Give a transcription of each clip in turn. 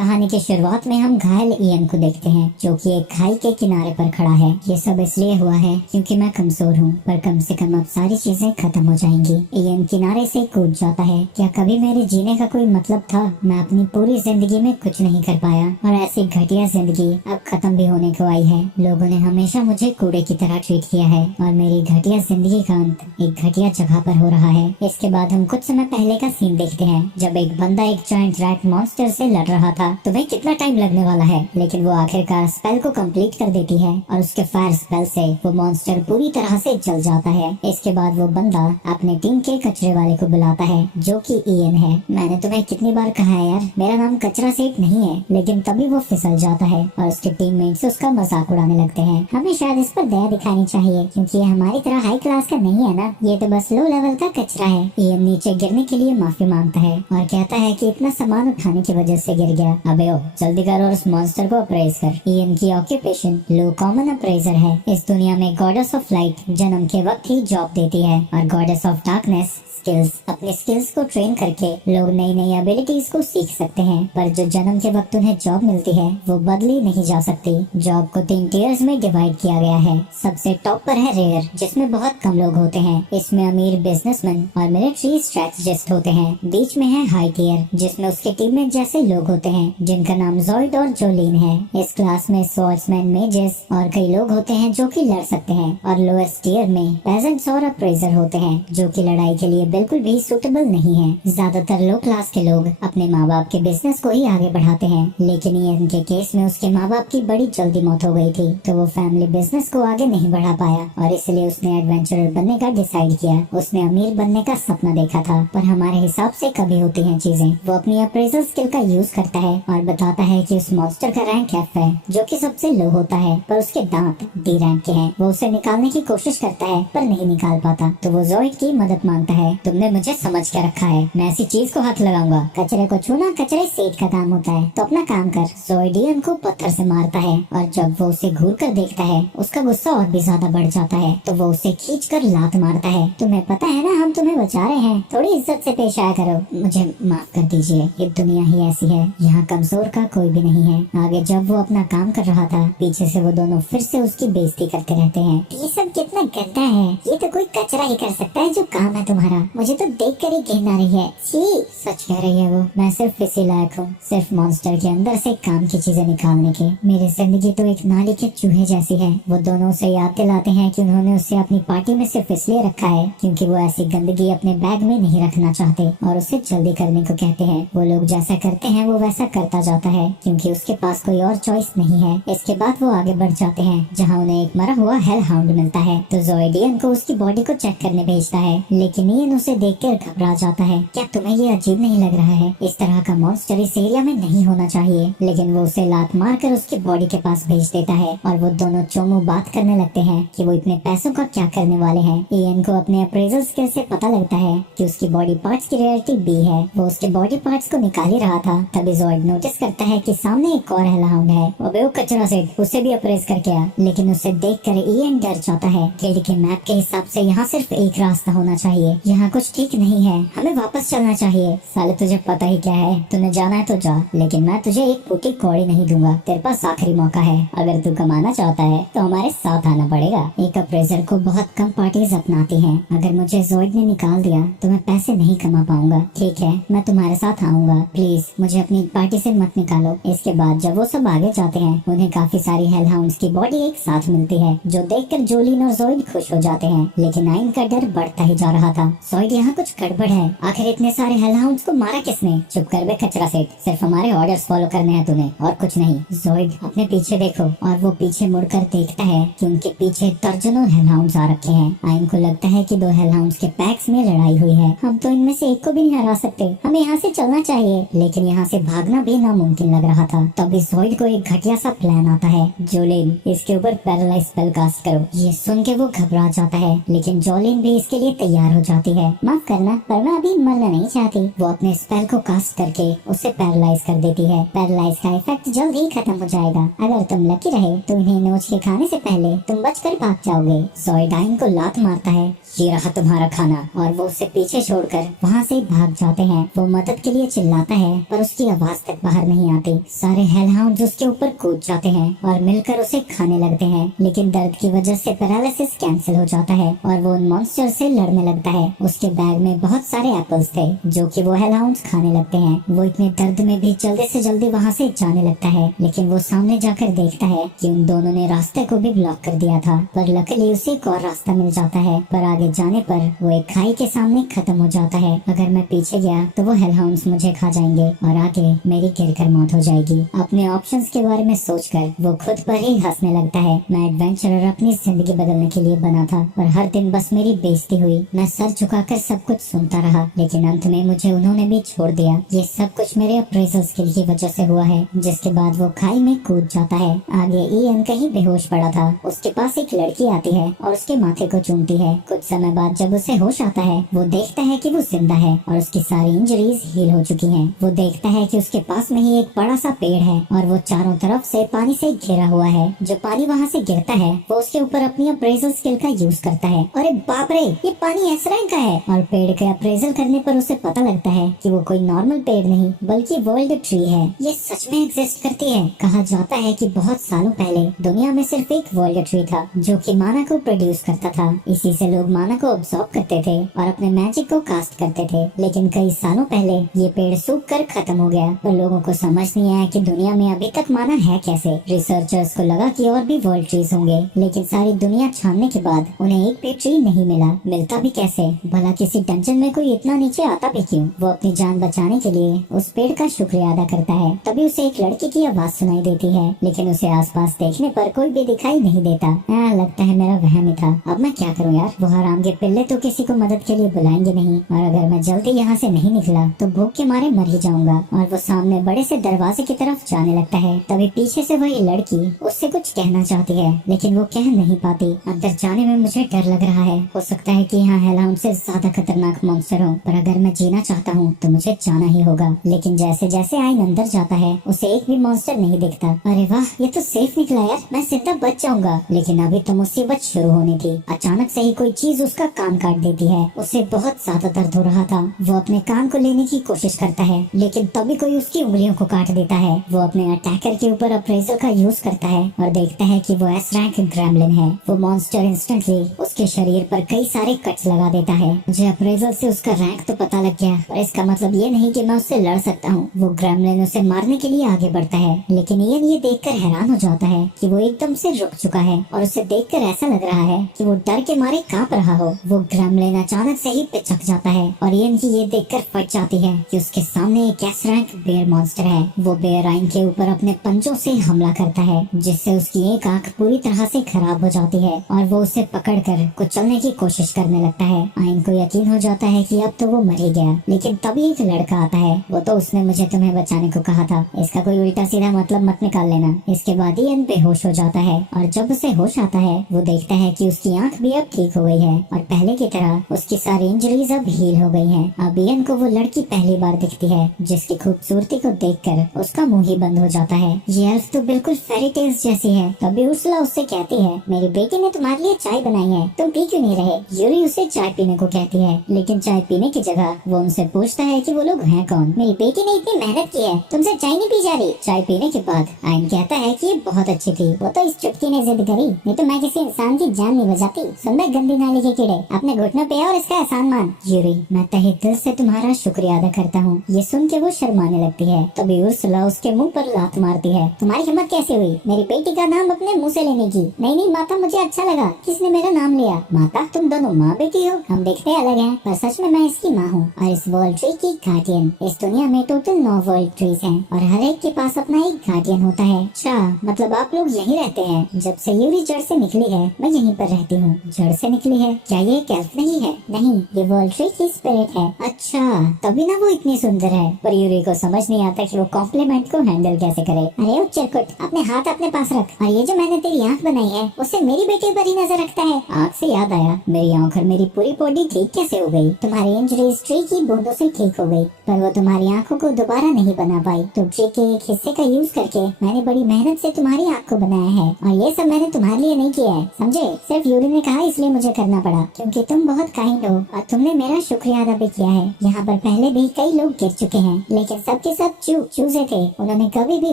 कहानी की शुरुआत में हम घायल इयन को देखते हैं जो कि एक खाई के किनारे पर खड़ा है। ये सब इसलिए हुआ है क्योंकि मैं कमजोर हूँ, पर कम से कम अब सारी चीजें खत्म हो जाएंगी। इयन किनारे से कूद जाता है। क्या कभी मेरे जीने का कोई मतलब था? मैं अपनी पूरी जिंदगी में कुछ नहीं कर पाया और ऐसी घटिया जिंदगी अब खत्म भी होने को आई है। लोगों ने हमेशा मुझे कूड़े की तरह ट्रीट किया है और मेरी घटिया जिंदगी का अंत एक घटिया जगह पर हो रहा है। इसके बाद हम कुछ समय पहले का सीन देखते हैं जब एक बंदा एक जायंट रैट मॉन्स्टर से लड़ रहा था। तुम्हें कितना टाइम लगने वाला है, लेकिन वो आखिरकार स्पेल को कंप्लीट कर देती है और उसके फायर स्पेल से वो मॉन्स्टर पूरी तरह से जल जाता है। इसके बाद वो बंदा अपने टीम के कचरे वाले को बुलाता है जो कि इयन है। मैंने तुम्हें कितनी बार कहा है यार, मेरा नाम कचरा सेठ नहीं है। लेकिन तभी वो फिसल जाता है और उसके टीममेट्स उसका मजाक उड़ाने लगते हैं। हमें शायद इस पर दया दिखानी चाहिए क्योंकि ये हमारी तरह हाई क्लास का नहीं है ना, ये तो बस लो लेवल का कचरा है। इयन नीचे गिरने के लिए माफी मांगता है और कहता है कि इतना सामान उठाने की वजह से गिर गया। अबे ओ जल्दी कर और उस मॉन्स्टर को अप्रेज कर। इयन की ऑक्यूपेशन लो कॉमन अप्रेजर है। इस दुनिया में गॉडेस ऑफ लाइट जन्म के वक्त ही जॉब देती है और गॉडेस ऑफ डार्कनेस स्किल्स। अपने स्किल्स को ट्रेन करके लोग नई नई एबिलिटीज को सीख सकते हैं, पर जो जन्म के वक्त उन्हें जॉब मिलती है वो बदली नहीं जा सकती। जॉब को 3 टियर्स में डिवाइड किया गया है। सबसे टॉप पर है रेयर, जिसमें बहुत कम लोग होते हैं। इसमें अमीर बिजनेसमैन और मिलिट्री स्ट्रेटेजिस्ट होते हैं। बीच में है हाई टियर, जिसमें उसके टीममेट जैसे लोग होते हैं जिनका नाम जॉइड और जोलिन है। इस क्लास में स्वॉर्ड्समैन, मेजेस और कई लोग होते हैं जो कि लड़ सकते हैं। और लोएस्ट टियर में पेजेंट्स और अप्रेजर होते हैं जो कि लड़ाई के लिए बिल्कुल भी सूटेबल नहीं है। ज्यादातर लो क्लास के लोग अपने माँ बाप के बिजनेस को ही आगे बढ़ाते हैं, लेकिन इयन के केस में उसके माँ बाप की बड़ी जल्दी मौत हो गई थी, तो वो फैमिली बिजनेस को आगे नहीं बढ़ा पाया और इसलिए उसने एडवेंचरर बनने का डिसाइड किया। उसने अमीर बनने का सपना देखा था, पर हमारे हिसाब से कभी होती हैं चीजें। वो अपनी अप्रेजल स्किल का यूज करता है और बताता है कि उस मॉन्स्टर का रैंक एफ है जो कि सबसे लो होता है, पर उसके दांत डी रैंक के हैं। वो उसे निकालने की कोशिश करता है पर नहीं निकाल पाता, तो वो जॉइड की मदद मांगता है। तुमने मुझे समझ के रखा है, मैं ऐसी चीज को हाथ लगाऊंगा। कचरे को छूना कचरे सेठ का काम होता है, तो अपना काम कर। जॉइड इयन को पत्थर से मारता है और जब वो उसे घूर कर देखता है उसका गुस्सा और भी ज्यादा बढ़ जाता है, तो वो उसे खींच कर लात मारता है। तुम्हें पता है ना हम तुम्हें बचा रहे हैं, थोड़ी इज्जत से पेश आया करो। मुझे माफ कर दीजिए, ये दुनिया ही ऐसी है, यहाँ कमजोर का कोई भी नहीं है। आगे जब वो अपना काम कर रहा था, पीछे से वो दोनों फिर से उसकी बेइज्जती करते रहते हैं। ये सब कितना गंदा है, ये तो कोई कचरा ही कर सकता है जो काम है तुम्हारा। मुझे तो देख कर ही घिन आ रही है। छी, सच कह रही है वो। मैं सिर्फ इसी लायक हूँ, सिर्फ मॉन्स्टर के अंदर से काम की चीजें निकालने के। मेरी जिंदगी तो एक नाली के चूहे जैसी है। वो दोनों उसे याद दिलाते हैं कि उन्होंने उसे अपनी पार्टी में सिर्फ इसलिए रखा है क्योंकि वो ऐसी गंदगी अपने बैग में नहीं रखना चाहते और उसे जल्दी करने को कहते हैं। वो लोग जैसा करते हैं वो वैसा करता जाता है क्योंकि उसके पास कोई और चॉइस नहीं है। इसके बाद वो आगे बढ़ जाते हैं जहाँ उन्हें एक मरा हुआ हेल हाउंड मिलता है, तो जॉइड इयन को उसकी बॉडी को चेक करने भेजता है, लेकिन इयन उसे देखकर घबरा जाता है। क्या तुम्हें ये अजीब नहीं लग रहा है? इस तरह का मॉन्स्टर इस एरिया में नहीं होना चाहिए। लेकिन वो उसे लात मार कर उसकी बॉडी के पास भेज देता है और वो दोनों चोमू बात करने लगते हैं कि वो इतने पैसों का क्या करने वाले हैं। इयन को अपने अप्रेजल स्किल से पता लगता है कि उसकी बॉडी पार्ट्स की रेयरिटी बी है। वो उसके बॉडी पार्ट्स को निकाल ही रहा था, तभी जॉइड नोटिस करता है कि सामने एक और हेलहाउंड है। अबे वो कचरा सेठ, उसे भी अप्रेज करके आ। लेकिन उसे देखकर इयन डर जाता है। गिल्ड के मैप के हिसाब से यहाँ सिर्फ एक रास्ता होना चाहिए। यहाँ कुछ ठीक नहीं है, हमें वापस चलना चाहिए। साले तुझे पता ही क्या है, तूने जाना है तो जा, लेकिन मैं तुझे एक फूटी कौड़ी नहीं दूंगा। तेरे पास आखिरी मौका है, अगर तू कमाना चाहता है तो हमारे साथ आना पड़ेगा। एक अप्रेजर को बहुत कम पार्टीज अपनाती हैं। अगर मुझे जॉइड ने निकाल दिया तो मैं पैसे नहीं कमा पाऊंगा। ठीक है, मैं तुम्हारे साथ आऊंगा, प्लीज मुझे अपनी पार्टी से मत निकालो। इसके बाद जब वो सब आगे जाते हैं उन्हें काफी सारी हेलहाउंड्स की बॉडी एक साथ मिलती है, जो देखकर जोलिन और जॉइड खुश हो जाते हैं। लेकिन आइन का डर बढ़ता ही जा रहा था। जॉइड, यहाँ कुछ गड़बड़ है, आखिर इतने सारे हेलहाउंड्स को मारा किसने? चुप कर बे कचरा सेठ, सिर्फ हमारे ऑर्डर्स फॉलो करने हैं तूने, और कुछ नहीं। जॉइड, अपने पीछे देखो। और वो पीछे मुड़कर देखता है कि उनके पीछे दर्जनों हेलहाउंड्स आ रखे हैं। आइन को लगता है कि 2 हेलहाउंड्स के पैक्स में लड़ाई हुई है। हम तो इनमें से एक को भी नहीं हरा सकते, हमें यहाँ से चलना चाहिए। लेकिन यहाँ से भागना भी नामुमकिन लग रहा था। तभी जॉइड को एक घटिया सा प्लान आता है। जोलिन, इसके ऊपर पैरालाइज स्पेल कास्ट करो। ये सुन के वो घबरा जाता है, लेकिन जोलिन भी इसके लिए तैयार हो जाती है। माफ करना, पर मैं अभी मरना नहीं चाहती। वो अपने स्पेल को कास्ट करके उसे पैरालाइज कर देती है। पैरालाइज का इफेक्ट जल्द ही खत्म हो जाएगा। अगर तुम लकी रहे तो इन्हें नोच के खाने से पहले तुम बचकर भाग जाओगे। जॉइड आइन को लात मारता है, ये रहा तुम्हारा खाना, और वो उसे पीछे छोड़कर वहाँ से भाग जाते हैं। वो मदद के लिए चिल्लाता है पर उसकी आवाज तक बाहर नहीं आती। सारे हेलहाउंड्स उसके ऊपर कूद जाते हैं और मिलकर उसे खाने लगते हैं, लेकिन दर्द की वजह से पैरालिसिस कैंसिल हो जाता है और वो उन मॉन्स्टर से लड़ने लगता है। उसके बैग में बहुत सारे एप्पल्स थे जो कि वो हेलहाउंड्स खाने लगते हैं। वो इतने दर्द में भी जल्दी से जल्दी वहाँ से जाने लगता है, लेकिन वो सामने जाकर देखता है कि उन दोनों ने रास्ते को भी ब्लॉक कर दिया था। पर लकीली उसे एक और रास्ता मिल जाता है, पर आगे जाने पर वो एक खाई के सामने खत्म हो जाता है। अगर मैं पीछे गया तो वो हेलहाउंड्स मुझे खा जाएंगे और आगे मेरी गिरकर मौत हो जाएगी। अपने ऑप्शंस के बारे में सोचकर वो खुद पर ही हंसने लगता है। मैं एडवेंचरर अपनी जिंदगी बदलने के लिए बना था और हर दिन बस मेरी बेइज्जती हुई। मैं सर झुकाकर सब कुछ सुनता रहा, लेकिन अंत में मुझे उन्होंने भी छोड़ दिया। ये सब कुछ मेरे अप्रेजल स्किल की वजह से हुआ है। जिसके बाद वो खाई में कूद जाता है। आगे इयन कहीं बेहोश पड़ा था। उसके पास एक लड़की आती है और उसके माथे को चूमती है। कुछ समय बाद जब उसे होश आता है, वो देखता है कि वो जिंदा है और उसकी सारी इंजरीज हील हो चुकी हैं। वो देखता है कि उसके पास में ही एक बड़ा सा पेड़ है और वो चारों तरफ से पानी से घिरा हुआ है। जो पानी वहाँ से गिरता है वो उसके ऊपर अपनी अप्रेजल स्किल का यूज करता है। अरे बाप रे, ये पानी एस रैंक का है। और पेड़ के अप्रेजल करने पर उसे पता लगता है कि वो कोई नॉर्मल पेड़ नहीं बल्कि वर्ल्ड ट्री है। ये सच में एग्जिस्ट करती है। कहा जाता है कि बहुत सालों पहले दुनिया में सिर्फ एक वर्ल्ड ट्री था जो कि माना को प्रोड्यूस करता था। इसी से लोग माना को ऑब्जॉर्ब करते थे और अपने मैजिक को कास्ट करते थे। लेकिन कई सालों पहले ये पेड़ सूख कर खत्म हो गया और लोगों को समझ नहीं आया कि दुनिया में अभी तक माना है कैसे। रिसर्चर्स को लगा कि और भी वर्ल्ड ट्रीज होंगे, लेकिन सारी दुनिया छानने के बाद उन्हें एक भी ट्री नहीं मिला। मिलता भी कैसे? भला किसी डंजन में कोई इतना नीचे आता भी क्यों? वो अपनी जान बचाने के लिए उस पेड़ का शुक्रिया अदा करता है। तभी उसे एक लड़की की आवाज सुनाई देती है, लेकिन उसे आसपास देखने पर कोई भी दिखाई नहीं देता। लगता है मेरा वहम ही था। अब मैं क्या करूं यार? वो हराम के पिल्ले तो किसी को मदद के लिए बुलाएंगे नहीं, और अगर मैं जल्दी यहाँ से नहीं निकला तो भूख के मारे मर ही जाऊंगा। और वो सामने बड़े से दरवाजे की तरफ जाने लगता है। तभी पीछे से वही लड़की उससे कुछ कहना चाहती है, लेकिन वो कह नहीं पाती। अंदर जाने में मुझे डर लग रहा है। हो सकता है कि यहाँ हेलहाउंड से ज्यादा खतरनाक मॉन्स्टर हो, पर अगर मैं जीना चाहता हूँ तो मुझे जाना ही होगा। लेकिन जैसे जैसे आइन अंदर जाता है उसे एक भी मॉन्स्टर नहीं दिखता। अरे वाह, ये तो सेफ निकला यार, मैं जिंदा बच जाऊंगा। लेकिन अभी तो मुसीबत शुरू होनी थी। अचानक से ही कोई चीज उसका कान काट देती है। उसे बहुत ज्यादा दर्द हो रहा था। वो अपने कान को लेने की कोशिश करता है, लेकिन तभी कोई उसकी उंगलियों को काट देता है। वो अपने अटैकर के ऊपर अप्रेजल का यूज करता है और देखता है कि वो एस रैंक ग्रैमलिन है। वो मॉन्स्टर इंस्टेंटली उसके शरीर पर कई सारे कट्स लगा देता है। मुझे अप्रेजल से उसका रैंक तो पता लग गया, पर इसका मतलब ये नहीं कि मैं उससे लड़ सकता हूँ। वो ग्रैमलिन उसे मारने के लिए आगे बढ़ता है, लेकिन इयन ये देखकर हैरान हो जाता है कि वो एकदम से रुक चुका है और उसे देखकर ऐसा लग रहा है कि वो डर के मारे कांप रहा हो। वो ग्रैमलिन अचानक से ही पिचक जाता है और इयन की ये देखकर फट जाती है कि उसके सामने एक एस रैंक बेयर मॉन्स्टर है। वो बेयर आइन के ऊपर अपने पंजों से हमला करता है, जिससे उसकी एक आंख पूरी तरह से खराब हो जाती है और वो उसे पकड़कर कुचलने की कोशिश करने लगता है। आइन को यकीन हो जाता है कि अब तो वो मर ही गया, लेकिन तभी एक लड़का आता है। वो तो उसने मुझे तुम्हें बचाने को कहा था। इसका कोई उल्टा सीधा मतलब मत निकाल लेना। इसके बाद इयन बेहोश हो जाता है और जब उसे होश आता है वो देखता है कि उसकी आंख भी अब ठीक हो गई है और पहले की तरह उसकी सारी इंजरीज अब हील हो गई हैं। अब इयन को वो लड़की पहली बार दिखती है, जिसकी खूबसूरती को देखकर उसका मुंह ही बंद हो जाता है। ये एल्फ तो बिल्कुल फेरी टेल्स जैसी है। तभी उर्सुला उससे कहती है, मेरी बेटी ने तुम्हारे लिए चाय बनाई है, तुम पी क्यों नहीं रहे? यूरी उसे चाय पीने को कहती है, लेकिन चाय पीने की जगह वो उनसे पूछता है कि वो लोग हैं कौन। मेरी बेटी ने इतनी मेहनत की है, तुमसे चाय नहीं पी जा रही? चाय पीने के बाद आइन कहता है कि ये बहुत अच्छी थी, वो तो इस चुटकी ने जिद करी, नहीं तो मैं किसी इंसान की जान नहीं बचाती। सुन बे गंदी नाली के कीड़े, अपने घुटनों पे और इसका एहसान मान। यूरी, मैं तहे दिल से तुम्हारा शुक्रिया अदा करता हूँ। ये सुन के वो शर्माने लगती है। तभी उर्सुला उसके मुंह पर लात मारती है। तुम्हारी हिम्मत कैसे हुई मेरी बेटी का नाम अपने मुंह से लेने की? नहीं नहीं माता, मुझे अच्छा लगा किसने मेरा नाम लिया। माता, तुम दोनों माँ बेटी हो, हम देखते अलग हैं, पर सच में मैं इसकी माँ हूँ और इस वर्ल्ड ट्री की गार्डियन। इस दुनिया में टोटल 9 वर्ल्ड ट्रीज हैं और हर एक के पास अपना एक गार्डियन होता है। अच्छा, मतलब आप लोग यहीं रहते हैं? जब से यूरी जड़ से निकली है मैं यहीं पर रहती हूँ। जड़ से निकली है? क्या ये एक एल्फ नहीं है? नहीं, ये वर्ल्ड ट्री की स्पिरिट है। अच्छा, तभी ना वो इतनी सुंदर है। पर यूरी को समझ नहीं आता कि वो कॉम्प्लीमेंट को हैंडल कैसे करे। अरे ओ चिरकुट, अपने हाथ अपने पास रख। और ये जो मैंने तेरी आंख बनाई है उससे मेरी बेटी पर ही नजर रखता है। आंख से याद आया, मेरी आंख और मेरी पूरी बॉडी ठीक कैसे हो गई? तुम्हारी इंजरीज ट्री की बूंदों से ठीक हो गई, पर वो तुम्हारी आंखों को दोबारा नहीं बना पाई। तो ट्री के एक हिस्से का यूज करके मैंने बड़ी मेहनत से तुम्हारी आंख को बनाया है, और ये सब मैंने तुम्हारे लिए नहीं किया है, समझे? सिर्फ यूरी ने कहा इसलिए मुझे करना पड़ा, क्योंकि तुम बहुत काइंड हो और तुमने मेरा शुक्रिया अदा भी किया है। यहाँ पर पहले भी कई लोग गिर चुके हैं, लेकिन सबके सब चूजे थे। उन्होंने कभी भी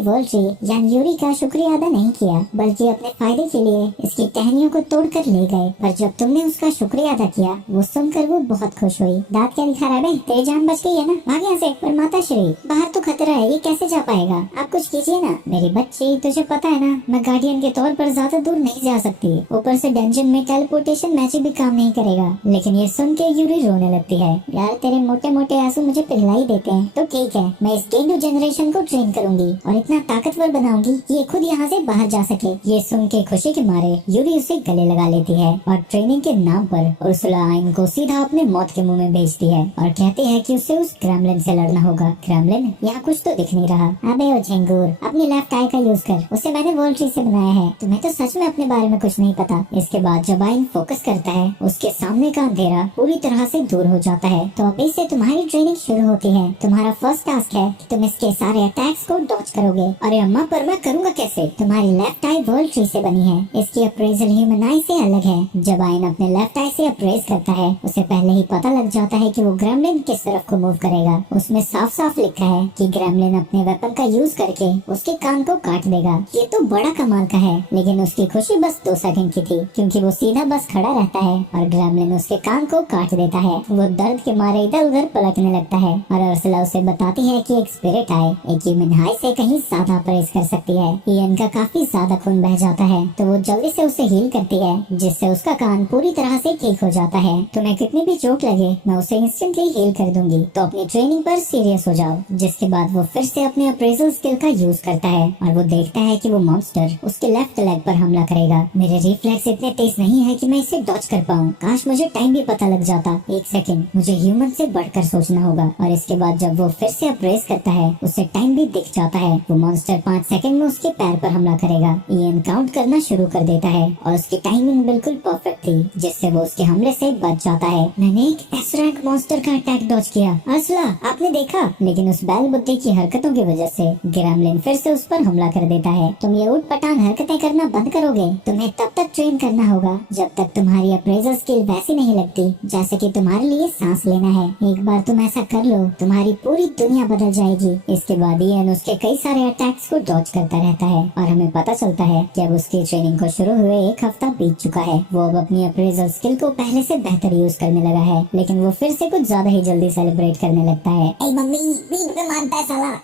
वर्ल्ड ट्री यानी यूरी का शुक्रिया अदा नहीं किया, बल्कि अपने फायदे के लिए इसकी टहनियों को तोड़कर ले गए। पर जब तुमने उसका शुक्रिया अदा किया, वो सुनकर वो बहुत खुश हुई। दांत क्या दिखा रहा है बे? तेरी जान बच गई है ना? भाग यहाँ से। पर माता श्री, बाहर तो खतरा है, ये कैसे जा पाएगा? आप कुछ कीजिए ना। मेरी बच्ची, तुझे पता है ना, मैं गार्डियन के तौर पर ज्यादा दूर नहीं जा सकती। ऊपर से डंजन में टेलीपोर्टेशन मैजिक भी काम नहीं करेगा। लेकिन ये सुन के यूरी रोने लगती है। यार तेरे मोटे मोटे आंसू मुझे पिघला ही देते हैं। तो ठीक है, मैं इस गेंडू जनरेशन को ट्रेन करूंगी और इतना ताकतवर बनाऊंगी कि ये खुद यहाँ से बाहर जा सके। ये सुन के खुशी के मारे यूरी उसे गले लगा लेती है और ट्रेनिंग के नाम पर उर्सुला आइन को सीधा अपने मौत के मुंह में भेजती है और कहती है कि उसे उस ग्रेमलिन से लड़ना होगा। ग्रेमलिन? यहाँ कुछ तो दिख नहीं रहा। अबे ओ झिंगूर, अपनी लेफ्ट आई का यूज कर, उसे मैंने वर्ल्ड ट्री से बनाया है। तुम्हें तो सच में अपने बारे में कुछ नहीं पता। इसके बाद जब आइन फोकस करता है, उसके सामने का अंधेरा पूरी तरह से दूर हो जाता है। तो अभी से तुम्हारी ट्रेनिंग शुरू होती है। तुम्हारा फर्स्ट टास्क है कि तुम इसके सारे अटैक्स को डॉज करोगे। अरे अम्मा, पर मैं करूँगा कैसे? तुम्हारी लेफ्ट आई वर्ल्ड ट्री से बनी है, इसकी अप्रेजल ह्यूमन आई से अलग है। जब आइन अपने लेफ्ट आई से अप्रेज करता है, उसे पहले ही पता लग जाता है कि वो ग्रेमलिन किस तरफ को मूव करेगा। उसमें साफ साफ लिखा है कि ग्रेमलिन अपने वेपन का यूज करके उसके कान को काट देगा। ये तो बड़ा कमाल का है, लेकिन उसकी खुशी बस 2 सेकंड की थी, क्योंकि वो सीधा बस खड़ा रहता है और ग्रेमलिन उसके कान को काट देता है। वो दर्द के मारे इधर उधर पलटने लगता है और उर्सुला उसे बताती है कि एक स्पिरिट आए एक ह्यूमन हाई से कहीं ज्यादा अप्रेज कर सकती है। इयन का काफी ज्यादा खून बह जाता है, तो वो जल्दी से उसे हील करती है, जिससे उसका कान पूरी तरह से ठीक हो जाता है। तुम्हें कितनी भी चोट लगे, मैं उसे इंस्टेंटली हील कर दूंगी, तो अपनी ट्रेनिंग पर सीरियस हो जाओ। जिसके बाद वो फिर से अपने अप्रेजल स्किल का यूज करता है और वो देखता है कि वो मॉन्स्टर उसके लेफ्ट लेग पर हमला करेगा। मेरे रिफ्लेक्स इतने तेज नहीं है कि मैं इसे डॉज कर पाऊँ। काश मुझे टाइम भी पता लग जाता। 1 सेकंड, मुझे ह्यूमन से बढ़कर सोचना होगा। और इसके बाद जब वो फिर से अप्रेस करता है, उसे टाइम भी दिख जाता है। वो मॉन्स्टर 5 सेकंड में उसके पैर पर हमला करेगा। इयन काउंट करना शुरू कर देता है और उसकी टाइमिंग बिल्कुल परफेक्ट थी, जिससे वो उसके हमले से बच जाता है। मैंने एक एस रैंक मॉन्स्टर का अटैक डॉज किया। उर्सुला, आपने देखा? लेकिन उस बैल बुद्धि की हरकतों की वजह से ग्रेमलिन फिर से उस पर हमला कर देता है। तुम ये उठ पटांग हरकतें करना बंद करोगे? तुम्हें तब तक ट्रेन करना होगा जब तक तुम्हारी अप्रेजल स्किल वैसी नहीं लगती जैसे कि तुम्हारे लिए सांस लेना है। एक बार तुम ऐसा कर लो, तुम्हारी पूरी दुनिया बदल जाएगी। इसके बाद इयन उसके कई सारे अटैक्स को डॉज करता रहता है और हमें पता चलता है कि अब उसकी ट्रेनिंग को शुरू हुए 1 हफ्ता बीत चुका है। वो अब अपनी अप्रेजल स्किल को पहले से बेहतर यूज करने लगा है, लेकिन वो फिर से कुछ ज्यादा ही जल्दी सेलिब्रेट करने लगता है। ए मम्मी, वीक पे मारता है साला।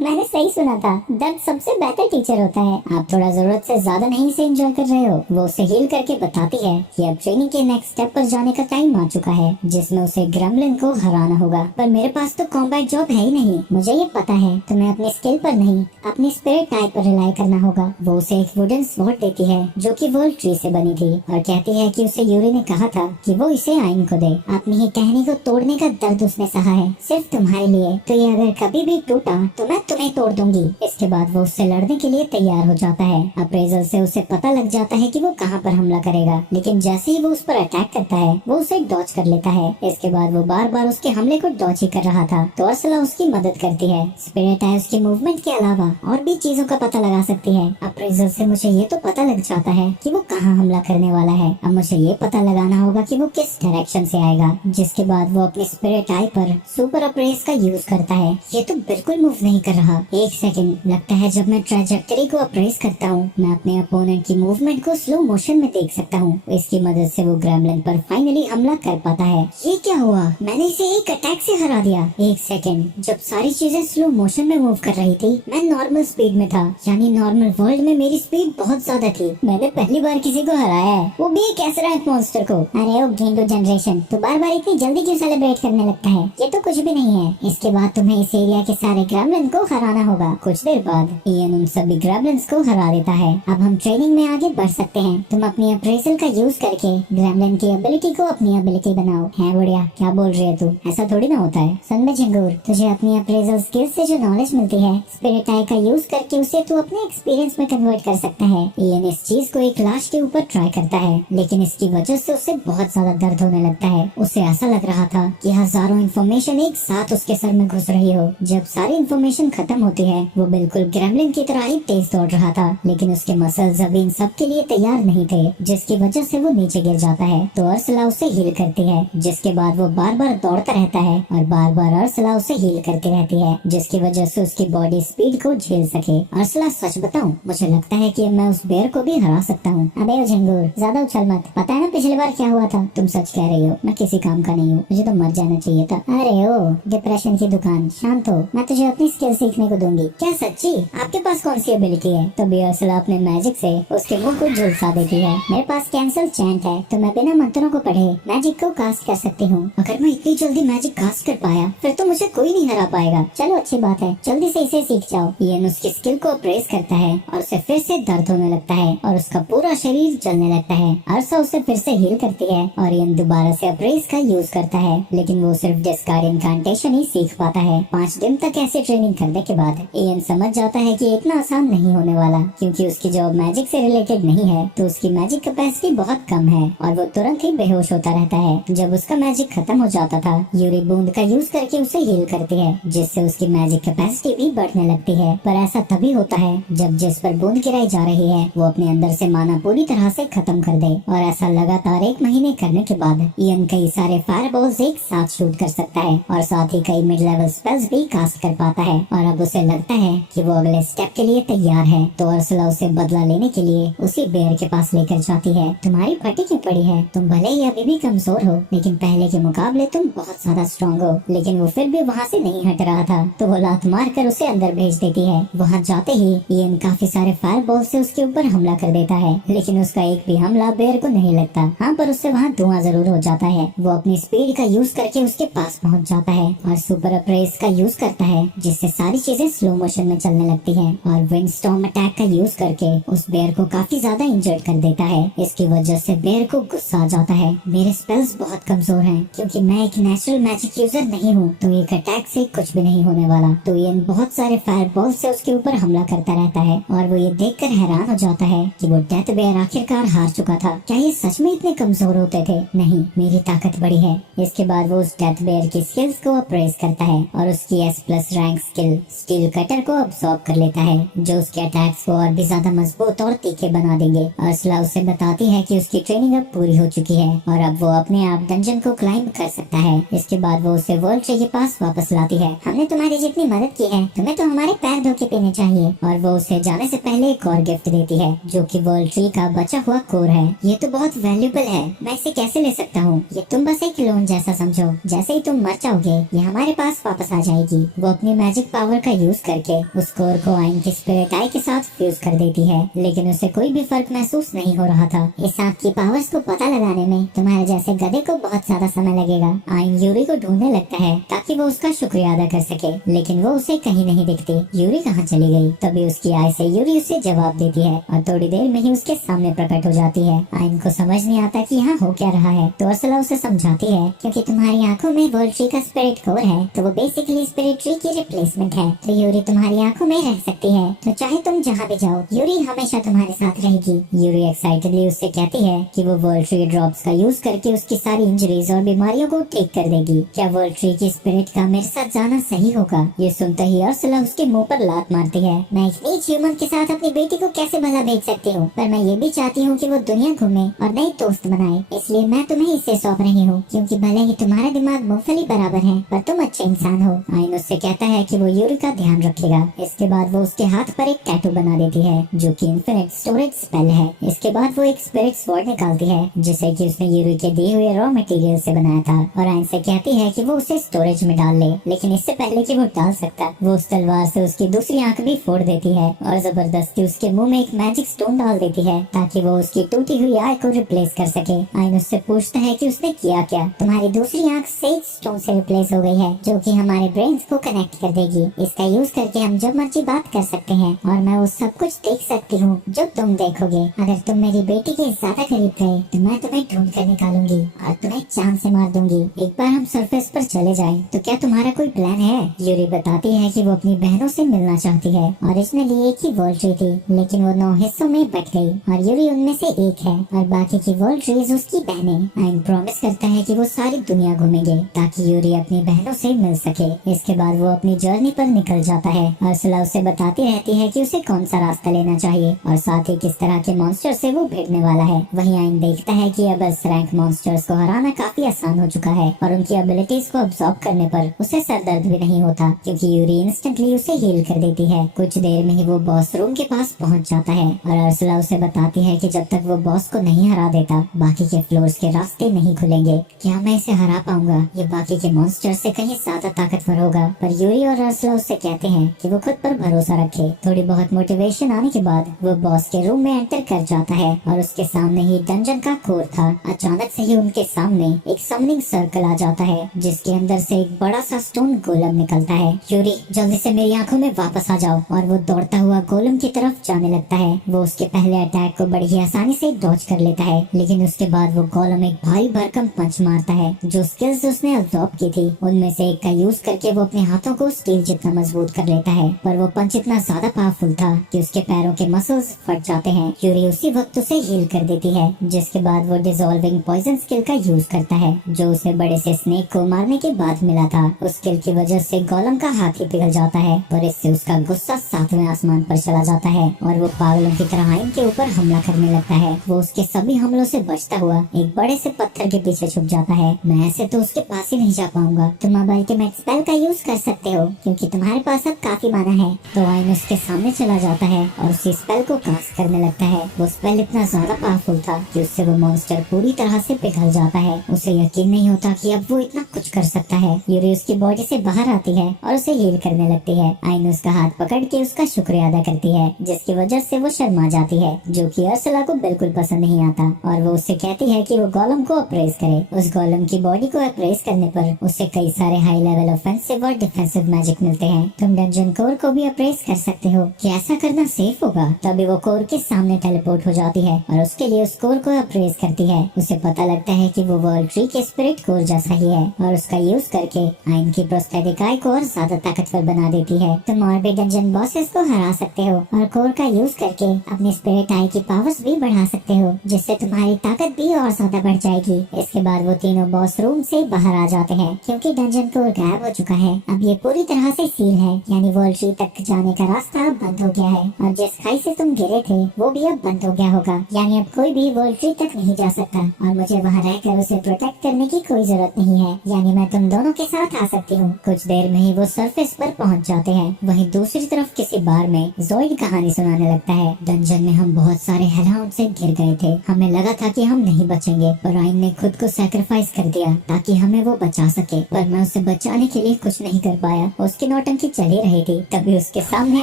मैंने सही सुना था, दर्द सबसे बेहतर टीचर होता है। आप थोड़ा जरूरत से ज्यादा नहीं इसे एंजॉय कर रहे हो। वो उसे हील करके बताती है कि अब ट्रेनिंग के नेक्स्ट स्टेप पर जाने का टाइम आ चुका है, जिसमें उसे ग्रेमलिन को हराना होगा। पर मेरे पास तो कॉम्बैट जॉब है ही नहीं। मुझे ये पता है, तुम्हें अपनी स्किल पर नहीं, अपनी स्पिरिट टाइप पर रिलाई करना होगा। वो उसे एक वुडन स्वॉर्ड देती है जो कि वर्ल्ड ट्री से बनी थी और कहती है कि उसे यूरी ने कहा था कि वो इसे आइन को दे। अपनी ही टहनी को तोड़ने का दर्द उसने सहा है सिर्फ तुम्हारे लिए, तो ये अगर कभी भी टूटा तो मैं तुम्हें तोड़ दूंगी। इसके बाद वो उससे लड़ने के लिए तैयार हो जाता है। अप्रेजल से उसे पता लग जाता है कि वो कहाँ पर हमला करेगा, लेकिन जैसे ही वो उस पर अटैक करता है, वो उसे डॉज कर लेता है। इसके बाद वो बार बार उसके हमले को डॉज ही कर रहा था, तो उर्सुला उसकी मदद करती है। स्पिरिट आई उसकी मूवमेंट के अलावा और भी चीजों का पता लगा सकती है। अप्रेजल से मुझे ये तो पता लग जाता है कि वो कहाँ हमला करने वाला है। अब मुझे ये पता लगाना होगा कि वो किस डायरेक्शन से आएगा। जिसके बाद वो अपनी स्पिरिट आई पर सुपर अप्रेस का यूज करता है। ये तो बिल्कुल मूव नहीं कर रहा। 1 सेकंड, लगता है जब मैं ट्रैजेक्टरी को अप्रेस करता हूँ, मैं अपने अपोनेंट की मूवमेंट को स्लो मोशन में देख सकता हूँ। इसकी मदद से वो ग्रेमलिन पर फाइनली हमला कर पाता है। ये क्या हुआ? मैंने इसे एक अटैक से हरा दिया। 1 सेकंड, जब सारी चीजें स्लो मोशन में मूव कर रही थी, मैं नॉर्मल स्पीड में था, यानी नॉर्मल वर्ल्ड में मेरी स्पीड बहुत ज्यादा थी। मैंने पहली बार किसी को हराया है, वो भी एक ऐसे रैंक मॉन्स्टर को। अरे ओ गेंडू जनरेशन, तो बार बार इतनी जल्दी क्यों सेलिब्रेट करने लगता है? ये तो कुछ भी नहीं है। इसके बाद तुम्हें इस एरिया के सारे ग्रेमलिन को हराना होगा। कुछ देर देर बाद इयन उन सभी ग्रेमलिन्स को हरा देता है। अब हम ट्रेनिंग में आगे बढ़ सकते हैं। तुम अपनी अप्रेजल का यूज करके ग्रेमलिन की एबिलिटी को अपनी एबिलिटी बनाओ। है बढ़िया, क्या बोल रही है तू? ऐसा थोड़ी ना होता है। सुन बे झिंगूर, तुझे अपनी अप्रेजल स्किल्स से जो नॉलेज मिलती है, स्पिरिट आई का यूज करके उसे तू अपने एक्सपीरियंस में कन्वर्ट कर सकता है। इयन इस चीज को एक लाश के ऊपर ट्राई करता है, लेकिन इसकी वजह से उसे बहुत ज्यादा दर्द होने लगता है। उसे ऐसा लग रहा था कि हजारों इंफॉर्मेशन एक साथ उसके सर में घुस रही हो। जब सारी इंफॉर्मेशन खत्म होती है, वो बिल्कुल ग्रेमलिन की तरह ही तेज दौड़ रहा था, लेकिन उसके मसल्स अभी इन सब के लिए तैयार नहीं थे, जिसकी वजह से वो नीचे गिर जाता है। तो अर्सला उसे हील करती है, जिसके बाद वो बार बार दौड़ता रहता है और बार बार अर्सला उसे हील करती रहती है, जिसकी वजह से उसकी बॉडी स्पीड को झेल सके। अर्सला, सच बताऊं, मुझे लगता है कि मैं उस बेर को भी हरा सकता हूँ। अबे झिंगूर, ज्यादा उछल मत। पता है ना पिछली बार क्या हुआ था? तुम सच कह रही हो, मैं किसी काम का नहीं हूँ, मुझे तो मर जाना चाहिए था। अरे ओ डिप्रेशन की दुकान, शांत हो, मैं तुझे अपनी स्किल सीखने को दूंगी। क्या सच्ची? आपके पास कौन सी एबिलिटी है? तभी अर्सला अपने मैजिक से उसके मुंह को झुलसा देती है। मेरे पास कैंसल चैंट है, तो मैं बिना मंत्रों को पढ़े मैजिक को कास्ट कर सकती हूँ। अगर मैं इतनी जल्दी मैजिक कास्ट कर पाया, फिर तो मुझे कोई नहीं हरा पाएगा। चलो अच्छी बात है, जल्दी से इसे सीख जाओ। इयन उसकी स्किल को अप्रेज करता है और उसे फिर से दर्द होने लगता है और उसका पूरा शरीर जलने लगता है। अर्सा उसे फिर से हील करती है और इयन दोबारा से अप्रेज का यूज करता है, लेकिन वो सिर्फ डिस्कार्ड इनकांटेशन ही सीख पाता है। 5 दिन तक ऐसे ट्रेनिंग करने के बाद इयन समझ जाता है कि इतना आसान नहीं होने वाला, क्योंकि उसकी जॉब मैजिक से रिलेटेड नहीं है, तो उसकी मैजिक कैपेसिटी बहुत कम है और वो तुरंत ही बेहोश होता रहता है। जब उसका मैजिक खत्म हो जाता था, यूरी बूंद का यूज करके उसे हील करती है, जिससे उसकी मैजिक कैपेसिटी भी बढ़ने लगती है। पर ऐसा तभी होता है जब जिस पर बूंद गिराई जा रही है, वो अपने अंदर से माना पूरी तरह से खत्म कर दे। और ऐसा लगातार 1 महीने करने के बाद इयन कई सारे फायरबॉल्स एक साथ शूट कर सकता है और साथ ही कई मिड लेवल स्पेल्स भी कास्ट कर पाता है। और अब उसे लगता है कि वो अगले स्टेप के लिए तैयार है। तो अर्सला उसे बदला लेने के लिए उसी बेर के पास लेकर जाती है। तुम्हारी फटी क्यों पड़ी है? तुम भले ही अभी भी कमजोर हो, लेकिन पहले के मुकाबले तुम बहुत ज्यादा स्ट्रॉन्ग हो। लेकिन वो फिर भी वहाँ से नहीं हट रहा था, तो वो लात मार कर उसे अंदर भेज देती है। वहाँ जाते ही इयन काफी सारे फायरबॉल से उसके ऊपर हमला कर देता है, लेकिन उसका एक भी हमला बेर को नहीं लगता। हाँ, पर उससे वहाँ धुआं जरूर हो जाता है। वो अपनी स्पीड का यूज करके उसके पास पहुँच जाता है और सुपर अप्रेज का यूज करता है, जिससे सारी चीजें स्लो मोशन में चलने लगती है और विंड स्टॉर्म अटैक का यूज करके उस बेर को काफी ज्यादा इंजर्ड कर देता है। इसकी वजह से बेर को गुस्सा आ जाता है। मेरे स्पेल्स बहुत कमजोर हैं, क्योंकि मैं एक नेचुरल मैजिक यूजर नहीं हूँ, तो एक अटैक से कुछ भी नहीं होने वाला। तो इयन बहुत सारे फायरबॉल से उसके ऊपर हमला करता रहता है और वो ये देखकर हैरान हो जाता है कि वो डेथ बेयर आखिरकार हार चुका था। क्या ये सच में इतने कमजोर होते थे? नहीं, मेरी ताकत बड़ी है। इसके बाद वो उस डेथ बेयर की स्किल्स को अप्रेज करता है और उसकी S+ rank skill steel cutter को अब्सॉर्ब कर लेता है, जो उसके अटैक्स को और भी ज्यादा मजबूत और तीखे बना देंगे। अर्सला उसे बताती है कि उसकी ट्रेनिंग अब पूरी हो चुकी है और अब वो अपने आप डंजन को क्लाइंब कर सकता है। इसके बाद वो उसे वर्ल्ड ट्री के पास वापस लाती है। हमने तुम्हारी जितनी मदद की है, तुम्हें तो हमारे पैर धो के पीने चाहिए। और वो उसे जाने से पहले एक और गिफ्ट देती है, जो कि वर्ल्ड ट्री का बचा हुआ कोर है। ये तो बहुत वैल्यूएबल है, मैं इसे कैसे ले सकता हूँ? ये तुम बस एक लोन जैसा समझो, जैसे ही तुम मर जाओगे ये हमारे पास वापस आ जाएगी। वो अपनी मैजिक पावर का यूज करके उस कोर को आइन की स्पिरिट आई के साथ फ्यूज कर देती है, लेकिन उसे कोई भी फर्क महसूस नहीं हो रहा था। इस आग की पावर्स को पता लगाने में तुम्हारे जैसे गधे को बहुत ज्यादा समय लगेगा। आइन यूरी को ढूंढने लगता है ताकि वो उसका शुक्रिया अदा कर सके, लेकिन वो उसे कहीं नहीं दिखती। यूरी कहाँ चली गई? तभी उसकी आई से यूरी उसे जवाब देती है और थोड़ी देर में ही उसके सामने प्रकट हो जाती है। आइन को समझ नहीं आता कि यहाँ हो क्या रहा है, तो अर्सला उसे समझाती है क्योंकि तुम्हारी आंखों में वर्ल्ड ट्री का स्पिरिट कोर है, तो वो बेसिकली स्पिरिट ट्री की रिप्लेसमेंट है। तो यूरी तुम्हारी आंखों में रह सकती है, तो चाहे तुम जहाँ भी जाओ यूरी हमेशा तुम्हारे साथ रहेगी। यूरी एक्साइटेडली उससे कहती है कि वो वर्ल्ड ट्री ड्रॉप्स का यूज करके उसकी सारी इंजरीज और बीमारियों को ठीक कर देगी। क्या वर्ल्ड ट्री की स्पिरिट का मेरे साथ जाना सही होगा? ये सुनते ही अर्सला उसके मुंह पर लात मारती है। मैं एक नीच ह्यूमन के साथ अपनी बेटी को कैसे भला भेज सकती हूँ? पर मैं ये भी चाहती हूँ कि वो दुनिया घूमे और नई दोस्त बनाए, इसलिए मैं तुम्हें इसे सौंप रही हूँ, क्योंकि भले ही तुम्हारा दिमाग मूंगफली बराबर है, पर तुम अच्छे इंसान हो। आइन उससे कहता है कि वो यूरी का ध्यान रखेगा। इसके बाद वो उसके हाथ पर एक टैटू बना देती है, जो कि इन्फिनिट स्टोरेज स्पेल है। इसके बाद वो एक स्पिरिट स्वॉर्ड निकालती है, जिसे कि उसने यूरी के दिए हुए रॉ मटेरियल से बनाया था, और आइन से कहती है कि वो उसे स्टोरेज में डाल ले, लेकिन इससे पहले कि वो डाल सकता, वो उस तलवार से उसकी दूसरी आंख भी फोड़ देती है और जबरदस्ती उसके मुंह में एक मैजिक स्टोन डाल देती है ताकि वो उसकी टूटी हुई आंख को रिप्लेस कर सके। आइन उससे पूछता है कि उसने किया क्या? तुम्हारी दूसरी आंख सेज स्टोन से रिप्लेस हो गई है, जो कि हमारे ब्रेन्स को कनेक्ट कर देगी। इसका यूज करके हम जब मर्जी बात कर सकते हैं और मैं वो सब कुछ देख सकती हूँ जो तुम देखोगे। अगर तुम मेरी बेटी के ज्यादा करीब गए तो मैं तुम्हें ढूंढ कर निकालूंगी और तुम्हें चांद से मार दूंगी। एक बार हम सरफेस पर चले जाएं तो क्या तुम्हारा कोई प्लान है? यूरी बताती है कि वो अपनी बहनों से मिलना चाहती है। ओरिजिनली एक ही वर्ल्ड ट्री थी, लेकिन वो 9 हिस्सों में बट गई और यूरी उनमें से एक है और बाकी की वर्ल्ड ट्रीज उसकी बहनें। आइन प्रॉमिस करता है कि वो सारी दुनिया घूमेंगे ताकि यूरी अपनी बहनों से मिल सके। इसके बाद वो अपनी जर्नी पर निकल जाता है। अर्सला उसे बताती रहती है कि उसे कौन सा रास्ता लेना चाहिए और साथ ही किस तरह के मॉन्स्टर से वो भिड़ने वाला है। वहीं आइन देखता है कि अब एस रैंक मॉन्स्टर्स को हराना काफी आसान हो चुका है और उनकी एबिलिटीज को अब्सॉर्ब करने पर उसे सर दर्द भी नहीं होता, क्योंकि यूरी इंस्टेंटली उसे हील कर देती है। कुछ देर में ही वो बॉस रूम के पास पहुंच जाता है और अर्सला उसे बताती है कि जब तक वो बॉस को नहीं हरा देता बाकी के फ्लोर्स के रास्ते नहीं खुलेंगे। क्या मैं इसे हरा पाऊंगा? ये बाकी के मॉन्स्टर से कहीं ज्यादा ताकतवर होगा। पर यूरी और अर्सला उससे कहते हैं कि वो खुद पर भरोसा रखे। थोड़ी बहुत मोटिवेशन आने के बाद वो बॉस के रूम में एंटर कर जाता है और उसके सामने ही डंजन का कोर था। अचानक से ही उनके सामने एक समनिंग सर्कल आ जाता है जिसके अंदर से एक बड़ा सा स्टोन गोलम निकलता है। यूरी जल्दी से मेरी आंखों में वापस आ जाओ। और वो दौड़ता हुआ गोलम की तरफ जाने लगता है। वो उसके पहले अटैक को बड़ी ही आसानी से डॉज कर लेता है, लेकिन उसके बाद वो गोलम एक भारी भरकम पंच मारता है। जो स्किल्स उसने अब्सॉर्ब की थी उनमें से एक का यूज करके वो अपने हाथों को स्टील जितना मजबूत कर लेता है। पर वो पंच इतना ज्यादा पावरफुल था कि उसके पैरों के मसल्स फट जाते हैं। यूरी उसी वक्त उसे हील कर देती है, जिसके बाद वो डिसॉल्विंग पॉइजन स्किल का यूज करता है जो उसे बड़े से स्नेक को मारने के बाद मिला था। उस स्किल की वजह से गोलम का हाथ ही पिघल जाता है और इससे उसका गुस्सा 7वें आसमान पर चला जाता है और वो पागलों की तरह आइन के ऊपर हमला करने लगता है। वो उसके सभी हमलों से बचता हुआ एक बड़े से पत्थर के पीछे छुप जाता है। मैं ऐसे तो उसके पास ही नहीं जा पाऊंगा। तुम अब अल्टीमेट स्पेल का यूज कर सकते हो क्योंकि तुम्हारे पास अब काफी माना है। तो आइन उसके सामने चला जाता है और उसी स्पेल को कास्ट करने लगता है। वो स्पेल इतना ज्यादा पावरफुल था कि उससे वो मॉन्स्टर पूरी तरह से पिघल जाता है। उसे यकीन नहीं होता कि अब वो इतना कुछ कर सकता है। यूरी उसकी बॉडी से बाहर आती है और उसे हील करने लगती है। आइन उसका हाथ पकड़ के उसका शुक्रिया अदा करती है, जिसकी वजह से वो शर्मा जाती है, जो कि अर्सला को बिल्कुल पसंद नहीं आता। और वो उससे कहती है कि वो गोलम को अप्रेस करे। उस गोलम की बॉडी को अप्रेस करने पर उसे कई सारे हाई लेवल ऑफेंसिव और डिफेंसिव मैजिक मिलते हैं। तुम डंजन कोर को भी अप्रेस कर सकते हो। क्या ऐसा करना सेफ होगा? तभी वो कोर के सामने टेलीपोर्ट हो जाती है और उसके लिए उस कोर को अप्रेस करती है। उसे पता लगता है कि वो वर्ल्ड ट्री के स्पिरिट कोर जैसा ही है और उसका यूज करके आइन की प्रोस्थेटिक आई को और ज्यादा ताकतवर बना देती है। तुम और भी डंजन बॉसेस को हरा सकते हो और कोर का यूज करके अपनी स्पिरिट आई की पावर्स भी बढ़ा सकते हो, जिससे तुम्हारी ताकत भी और ज्यादा बढ़ जाएगी। इसके बाद वो तीनों बॉस रूम से बाहर आ जाते हैं क्योंकि डंजन कोर गायब हो चुका है। अब ये पूरी तरह से सील है, यानी वर्ल्ड ट्री तक जाने का रास्ता अब बंद हो गया है और जिस खाई से तुम गिरे थे वो भी अब बंद हो गया होगा। यानी अब कोई भी वर्ल्ड ट्री तक नहीं जा सकता और मुझे वहाँ रहकर उसे प्रोटेक्ट करने की कोई जरूरत नहीं है। यानी मैं तुम दोनों के साथ आ सकती हूँ। कुछ देर में ही वो सरफेस पर पहुँच जाते हैं। वहीं दूसरी तरफ किसी बार में ज़ोइड कहानी सुनाने लगता है। डंजन में हम बहुत सारे हेलहाउंड से घिर गए थे। हमें लगा था कि हम नहीं बचेंगे, पर आइन ने खुद को सैक्रिफाइस कर दिया ताकि हमें वो बचा सके। पर मैं उसे बचाने के लिए कुछ नहीं कर पाया। उसकी नौटंकी चल ही रही थी, तभी उसके सामने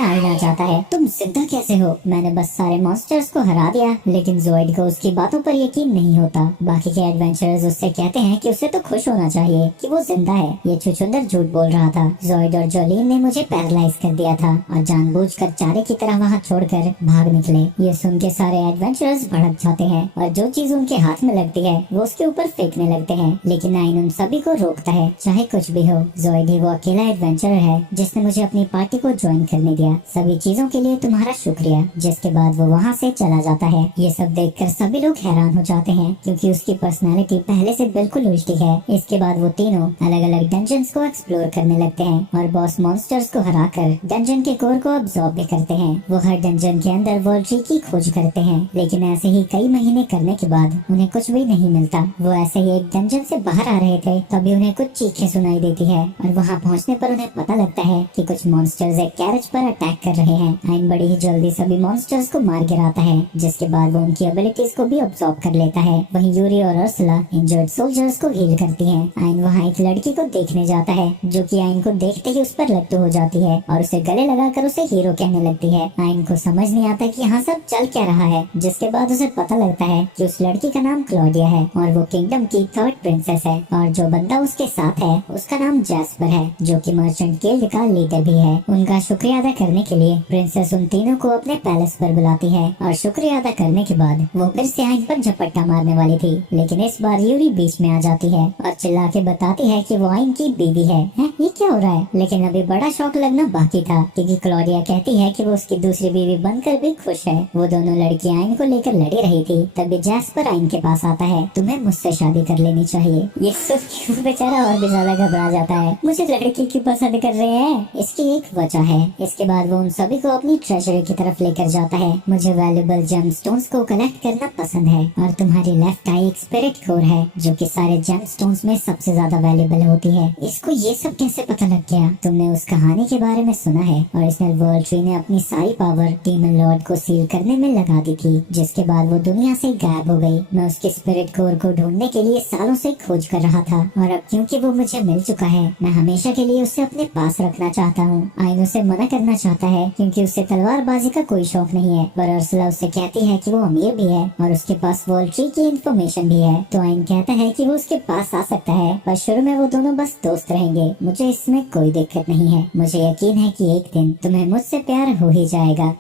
आइन आ जाता है। तुम जिंदा कैसे हो? मैंने बस सारे मॉन्स्टर्स को हरा दिया। लेकिन ज़ोइड को उसकी बातों पर यकीन नहीं होता। बाकी के एडवेंचरर्स उससे कहते हैं कि उसे तो खुश होना चाहिए कि वो जिंदा है। ये छुछुंदर झूठ बोल रहा था। ज़ोइड और जोलीन ने मुझे पैरालाइज कर दिया था और जानबूझकर चारे की तरह वहाँ छोड़कर भाग निकले। ये सुन के सारे एडवेंचरर्स भड़क जाते हैं और जो चीज उनके हाथ में लगती है वो उसके ऊपर फेंकने लगते हैं। लेकिन आइन उन सभी को रोकता है। चाहे कुछ भी हो, ज़ोइड ही वो अकेला एडवेंचरर है जिसने मुझे अपनी पार्टी को ज्वाइन करने दिया। सभी चीजों के लिए तुम्हारा शुक्रिया। जिसके बाद वो वहाँ से चला जाता है। ये सब देखकर सभी लोग हैरान हो जाते हैं क्योंकि उसकी पर्सनालिटी पहले से बिल्कुल उल्टी है। इसके बाद वो तीनों अलग अलग डंजन्स को एक्सप्लोर करने लगते हैं और बॉस मॉन्स्टर्स को हराकर डंजन के कोर को अब्सॉर्ब भी करते हैं। वो हर डंजन के अंदर वर्ल्ड ट्री की खोज करते हैं, लेकिन ऐसे ही कई महीने करने के बाद उन्हें कुछ भी नहीं मिलता। वो ऐसे ही एक डंजन से बाहर आ रहे थे, तभी उन्हें कुछ चीखें सुनाई देती है और वहाँ पहुँचने पर उन्हें पता लगता है कि कुछ मॉन्स्टर्स एक कैरेज पर अटैक कर रहे हैं। आइन बड़ी ही जल्दी सभी मॉन्स्टर्स को मार गिराता है, जिसके बाद वो उनकी एबिलिटीज को भी अब्सॉर्ब कर लेता है। वहीं यूरी और अर्सला इंजर्ड सोल्जर्स को हील करती हैं। आइन वहाँ एक लड़की को देखने जाता है जो कि आइन को देखते ही उस पर लट्टू हो जाती है और उसे गले लगाकर उसे हीरो कहने लगती है। आइन को समझ नहीं आता कि यहाँ सब चल क्या रहा है, जिसके बाद उसे पता लगता है कि उस लड़की का नाम क्लॉडिया है और वो किंगडम की 3rd प्रिंसेस है और जो बंदा उसके साथ है उसका नाम जैस्पर है, जो कि मर्चेंट गिल्ड का लीडर भी है। उनका शुक्रिया अदा करने के लिए प्रिंसेस उन तीनों को अपने पैलेस पर बुलाती है और शुक्रिया अदा करने के बाद वो फिर से आइन पर झपट्टा मारने वाली थी, लेकिन इस बार यूरी बीच में आ जाती है और चिल्ला के बताती है कि वो आइन की बीवी है। ये क्या हो रहा है? लेकिन अभी बड़ा शौक लगना बाकी था, क्योंकि क्लोरिया कहती है कि वो उसकी दूसरी बीवी बनकर भी खुश है। वो दोनों लड़कियां आइन को लेकर लड़ी रही थी, तभी जैस्पर आइन के पास आता है। तुम्हें मुझसे शादी कर लेनी चाहिए। ये सुन के बेचारा और भी ज्यादा घबरा जाता है। मुझे लड़की की पसंद कर रहे हैं, इसकी एक वजह है। इसके बाद वो उन सभी को अपनी ट्रेजरी की तरफ लेकर जाता है। मुझे वैल्यूएबल जेमस्टोन्स को कलेक्ट करना पसंद है और तुम्हारी लेफ्ट आई एक स्पिरिट कोर है जो कि सारे जेमस्टोन्स में सबसे ज्यादा वैल्यूएबल होती है। इसको ये सब कैसे पता लग गया? तुमने उस कहानी के बारे में सुना है? ओरिजिनल वर्ल्ड ट्री ने अपनी सारी पावर डीमन लॉर्ड को सील करने में लगा दी थी, जिसके बाद वो दुनिया से गायब हो गई। मैं उसके स्पिरिट कोर को ढूंढने के लिए सालों से खोज कर रहा था और अब क्योंकि वो मुझे मिल चुका है, मैं हमेशा के लिए उसे अपने पास रखना चाहता हूँ। आइन उसे मना करना चाहता है क्योंकि उसे तलवारबाजी का कोई शौक नहीं है, पर उर्सुला उससे कहती है कि वो अमीर भी है और उसके पास वर्ल्ड ट्री की इंफॉर्मेशन भी है। तो आइन कहता है कि वो उसके पास आ सकता है, पर शुरू में वो दोनों बस दोस्त रहेंगे। मुझे इसमें कोई दिक्कत नहीं है। मुझे यकीन है कि एक दिन तुम्हें मुझसे प्यार हो ही जाएगा।